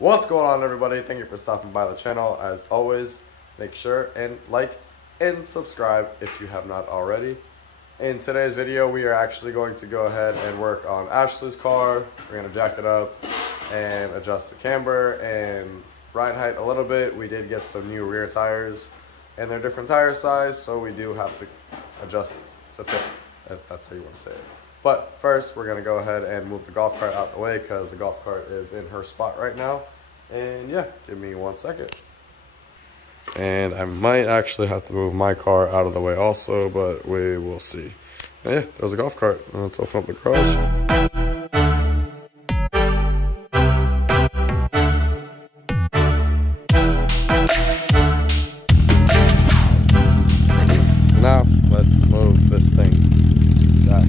What's going on, everybody? Thank you for stopping by the channel. As always, make sure and like and subscribe if you have not already. In today's video, we are actually going to go ahead and work on Ashley's car. We're going to jack it up and adjust the camber and ride height a little bit. We did get some new rear tires and they're different tire size, so we do have to adjust it to fit, if that's how you want to say it. But first, we're gonna go ahead and move the golf cart out the way because the golf cart is in her spot right now. And yeah, give me 1 second. And I might actually have to move my car out of the way also, but we will see. And yeah, there's a golf cart. Let's open up the garage. Now, let's move this thing back.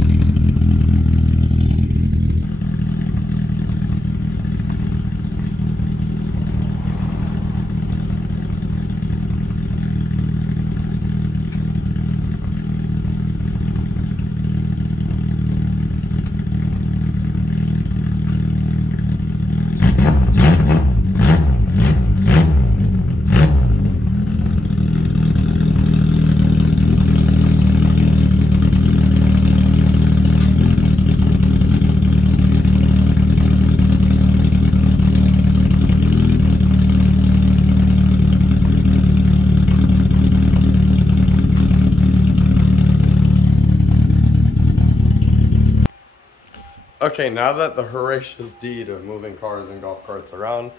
Okay, now that the horrendous deed of moving cars and golf carts around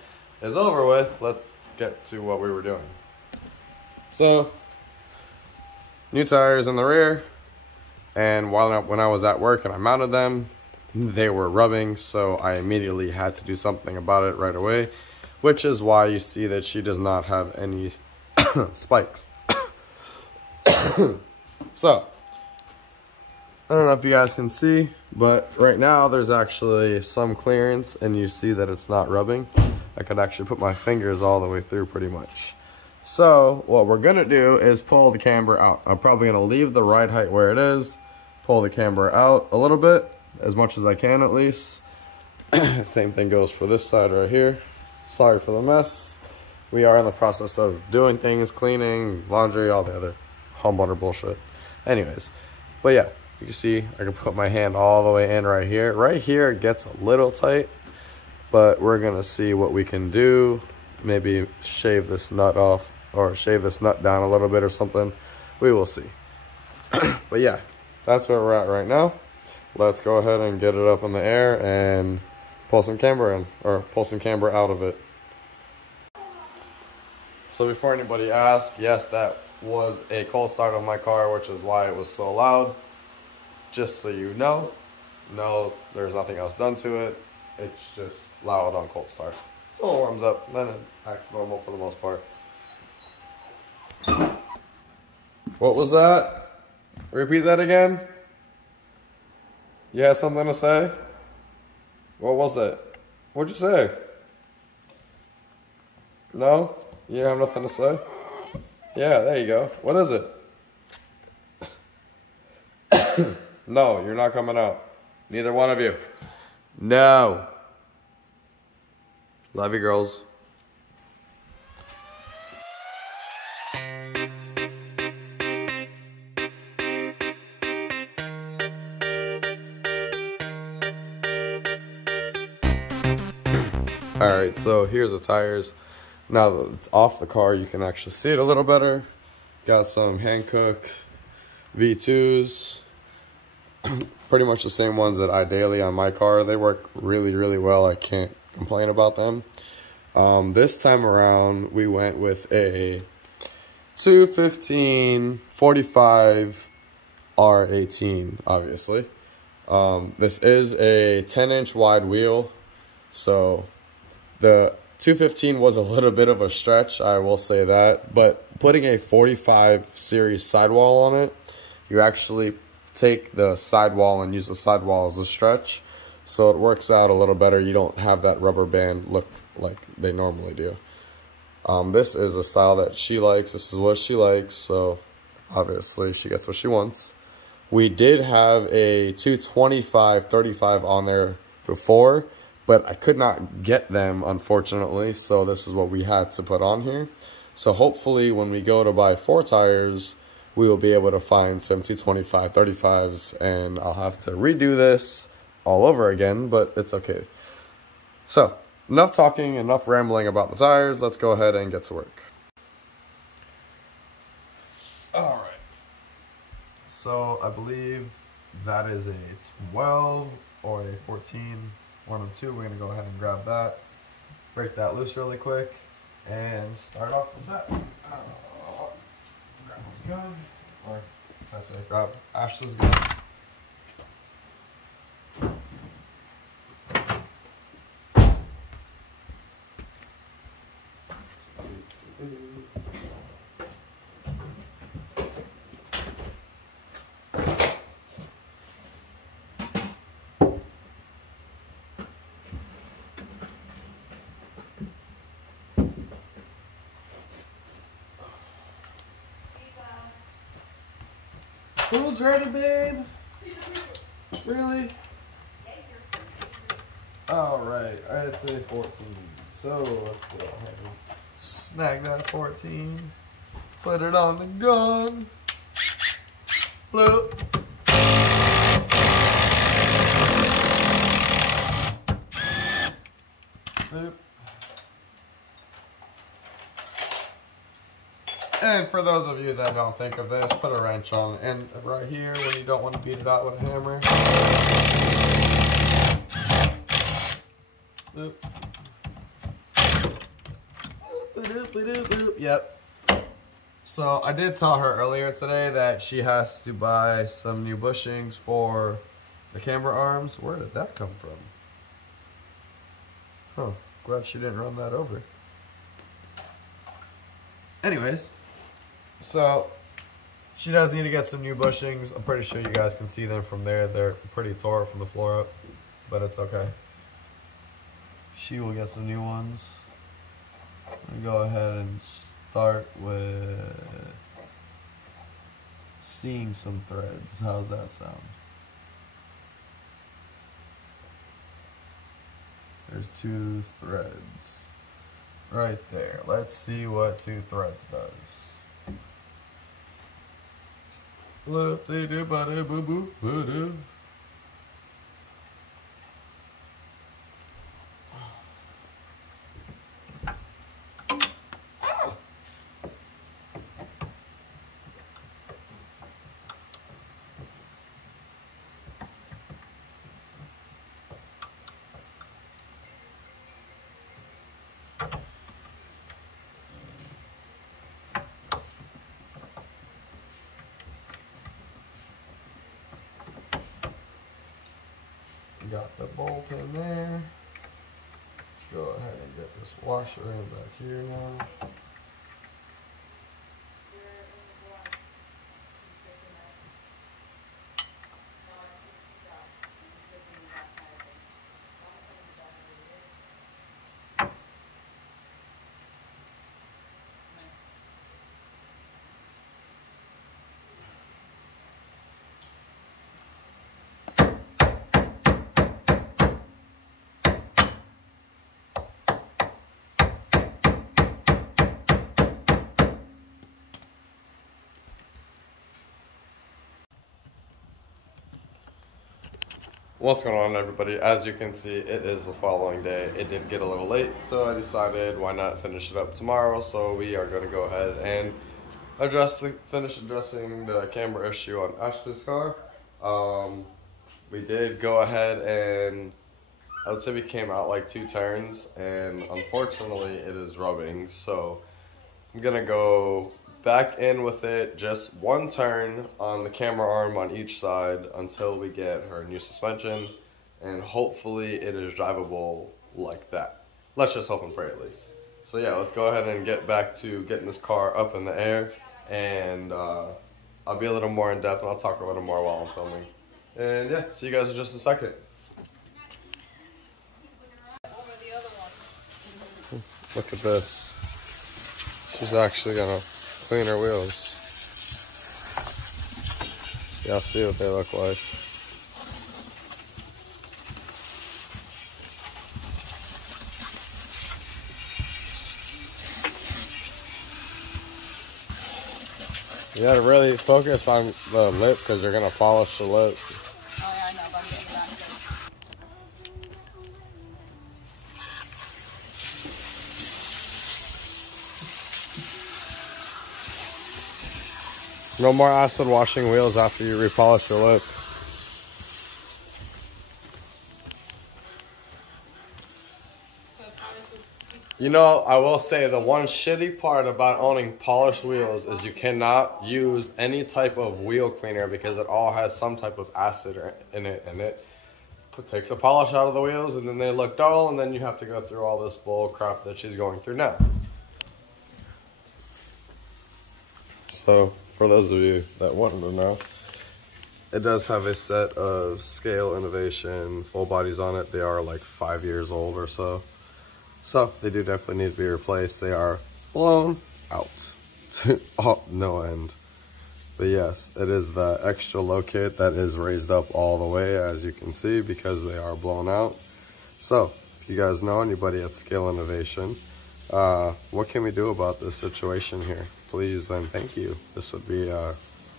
is over with, let's get to what we were doing. So, new tires in the rear, and when I was at work and I mounted them, they were rubbing, so I immediately had to do something about it right away, which is why you see that she does not have any spikes. So, I don't know if you guys can see, but right now there's actually some clearance and you see that it's not rubbing. I could actually put my fingers all the way through pretty much. So what we're gonna do is pull the camber out. I'm probably gonna leave the ride height where it is, pull the camber out a little bit, as much as I can at least. Same thing goes for this side right here. Sorry for the mess. We are in the process of doing things, cleaning, laundry, all the other homeowner bullshit. Anyways, but yeah. You can see I can put my hand all the way in right here. Right here it gets a little tight, but we're gonna see what we can do. Maybe shave this nut off or shave this nut down a little bit or something. We will see. But yeah, that's where we're at right now. Let's go ahead and get it up in the air and pull some camber in, or pull some camber out of it. So before anybody asks, yes, that was a cold start on my car, which is why it was so loud. Just so you know, no, there's nothing else done to it. It's just loud on cold start. So it warms up, then it acts normal for the most part. What was that? Repeat that again. You had something to say? What was it? What'd you say? No? You have nothing to say? Yeah, there you go. What is it? No, you're not coming out. Neither one of you. No. Love you, girls. Alright, so here's the tires. Now that it's off the car, you can actually see it a little better. Got some Hankook V2s. Pretty much the same ones that I daily on my car. They work really, really well. I can't complain about them. This time around, we went with a 215 45 R18, obviously. This is a 10-inch wide wheel, so the 215 was a little bit of a stretch, I will say that, but putting a 45 series sidewall on it, you actually take the sidewall and use the sidewall as a stretch, so it works out a little better. You don't have that rubber band look like they normally do. This is a style that she likes. This is what she likes, so obviously she gets what she wants. We did have a 225/35 on there before, but I could not get them, unfortunately, so this is what we had to put on here. So hopefully when we go to buy 4 tires, we will be able to find some 225 35s, and I'll have to redo this all over again, but it's okay. So, enough talking, enough rambling about the tires. Let's go ahead and get to work. Alright. So, I believe that is a 12 or a 14, one of two. We're going to go ahead and grab that, break that loose really quick, and start off with that. Grab my gun, or should I say grab Ashley's gun. Food's ready, babe. Really? Alright, I'd say 14. So let's go ahead and snag that 14. Put it on the gun. Bloop. Bloop. And for those of you that don't think of this, put a wrench on it. And right here, when you don't want to beat it out with a hammer. Boop. Boop, boop, boop. Yep. So I did tell her earlier today that she has to buy some new bushings for the camber arms. Where did that come from? Huh. Glad she didn't run that over. Anyways. So, she does need to get some new bushings. I'm pretty sure you guys can see them from there. They're pretty tore from the floor up, but it's okay. She will get some new ones. I'm gonna go ahead and start with seeing some threads. How's that sound? There's 2 threads right there. Let's see what 2 threads does. Loop de do ba do boo boo boo do. Got the bolt in there. Let's go ahead and get this washer in back here now. What's going on, everybody? As you can see, it is the following day. It did get a little late, so I decided why not finish it up tomorrow. So we are going to go ahead and finish addressing the camber issue on Ashley's car. We did go ahead and I would say we came out like 2 turns, and unfortunately it is rubbing. So I'm going to go back in with it, just 1 turn on the camber arm on each side until we get her new suspension, and hopefully it is drivable like that. Let's just hope and pray at least. So yeah, let's go ahead and get back to getting this car up in the air, and I'll be a little more in depth and I'll talk a little more while I'm filming. And yeah, see you guys in just a second. Look at this. She's actually gonna clean her wheels. Y'all see what they look like. You gotta really focus on the lip because you're gonna polish the lip. Oh yeah, I know, but I'm getting that too. No more acid washing wheels after you repolish your lip. You know, I will say the one shitty part about owning polished wheels is you cannot use any type of wheel cleaner because it all has some type of acid in it, and it takes the polish out of the wheels and then they look dull, and then you have to go through all this bull crap that she's going through now. So, for those of you that wanted to know, it does have a set of Scale Innovation full bodies on it. They are like 5 years old or so. So, they do definitely need to be replaced. They are blown out to no end. But yes, it is the extra low kit that is raised up all the way, as you can see, because they are blown out. So, if you guys know anybody at Scale Innovation, what can we do about this situation here? Please and thank you. This would be a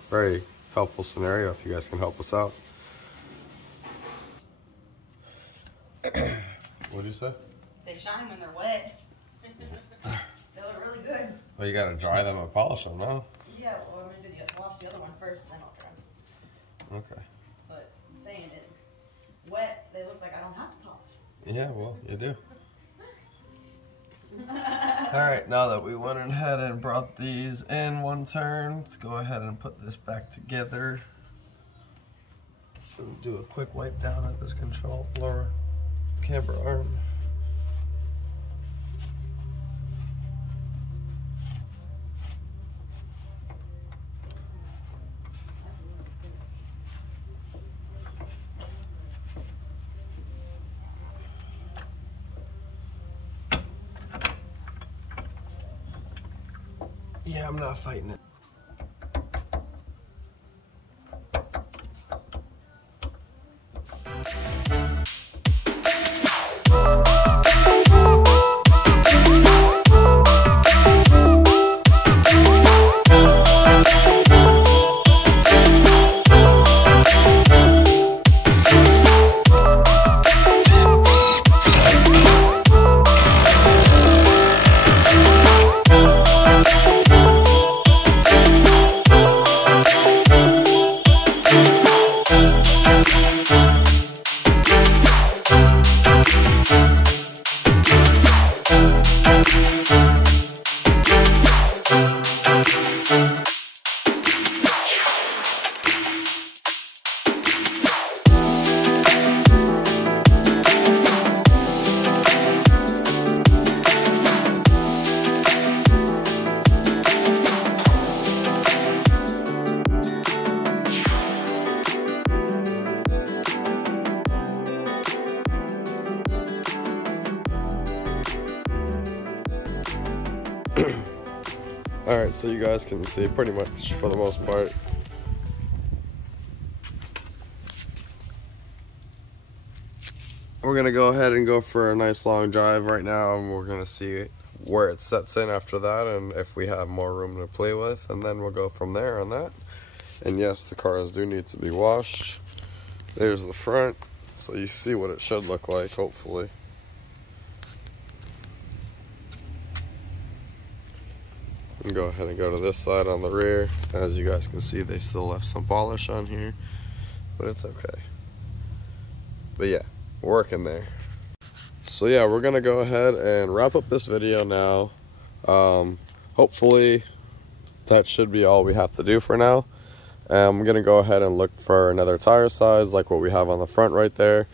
very helpful scenario if you guys can help us out. What did you say? They shine when they're wet. They look really good. Well, you gotta dry them and polish them, no? Yeah, well, I'm gonna wash the other one first, then I'll try them. Okay. But I'm saying it wet, they look like I don't have to polish. Yeah, well, you do. Alright, now that we went ahead and brought these in one turn, let's go ahead and put this back together. Should do a quick wipe down at this controller camber arm. Yeah, I'm not fighting it. Alright, so you guys can see pretty much for the most part. We're going to go ahead and go for a nice long drive right now, and we're going to see where it sets in after that and if we have more room to play with, and then we'll go from there on that. And yes, the cars do need to be washed. There's the front, so you see what it should look like, hopefully. And go ahead and go to this side on the rear. As you guys can see, they still left some polish on here, but it's okay. But yeah, we're working there. So yeah, we're gonna go ahead and wrap up this video now. Hopefully that should be all we have to do for now. I'm gonna go ahead and look for another tire size like what we have on the front right there.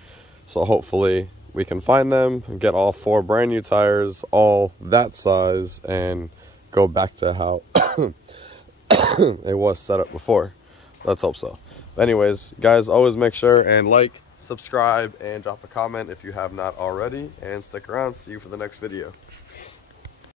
So hopefully we can find them and get all 4 brand new tires, all that size, and go back to how it was set up before. Let's hope so. Anyways, guys, always make sure and like, subscribe, and drop a comment if you have not already, and stick around. See you for the next video.